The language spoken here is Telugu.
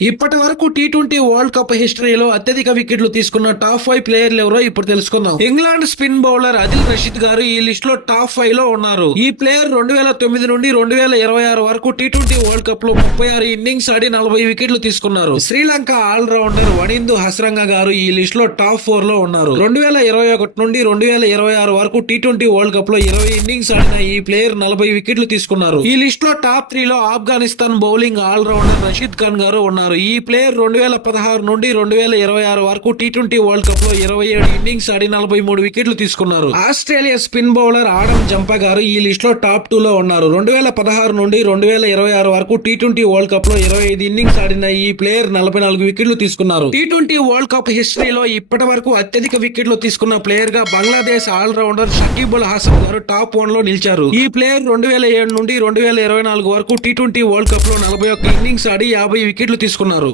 ఇప్పటి వరకు టీ20 వరల్డ్ కప్ హిస్టరీలో అత్యధిక వికెట్లు తీసుకున్న టాప్ 5 ప్లేయర్లు ఎవరో ఇప్పుడు తెలుసుకుందాం. England spin bowler Adil Rashid గారు ఈ లిస్ట్ లో టాప్ 5 లో ఉన్నారు. ఈ ప్లేయర్ 2009 నుండి 2026 వరకు టీ20 వరల్డ్ కప్ లో 36 ఇన్నింగ్స్ ఆడి 40 వికెట్లు తీసుకున్నారు. శ్రీలంక ఆల్ రౌండర్ వనిందు హస్రంగ గారు ఈ లిస్ట్ లో టాప్ 4 లో ఉన్నారు. 2021 నుండి 2026 వరకు టీ20 వరల్డ్ కప్ లో 20 ఇన్నింగ్స్ ఆడిన ఈ ప్లేయర్ 40 వికెట్లు తీసుకున్నారు. ఈ లిస్ట్ లో టాప్ 3 లో Afghanistan bowling all rounder Rashid Khan గారు ఉన్నారు. ఈ ప్లేయర్ 2016 నుండి 2026 వరకు టీ20 వరల్డ్ కప్ లో 27 ఇన్నింగ్స్ ఆడి 43 వికెట్లు తీసుకున్నారు. Australia spin bowler Adam Zampa గారు ఈ లిస్ట్ లో టాప్ 2 లో ఉన్నారు. 2016 నుండి 2026 వరకు టీ20 వరల్డ్ కప్ లో 25 ఇన్నింగ్స్ ఆడిన ఈ ప్లేయర్ 44 వికెట్లు తీసుకున్నారు. టీ20 వరల్డ్ కప్ హిస్టరీలో ఇప్పటి వరకు అత్యధిక వికెట్లు తీసుకున్న ప్లేయర్ గా బంగ్లాదేశ్ ఆల్ రౌండర్ షకీబ్ అల్ హసన్ గారు టాప్ 1 లో నిలిచారు. ఈ ప్లేయర్ 2007 నుండి 2024 వరకు టీ20 వరల్డ్ కప్ లో 41 ఇన్నింగ్స్ ఆడి 50 వికెట్లు తీసుకున్నారు.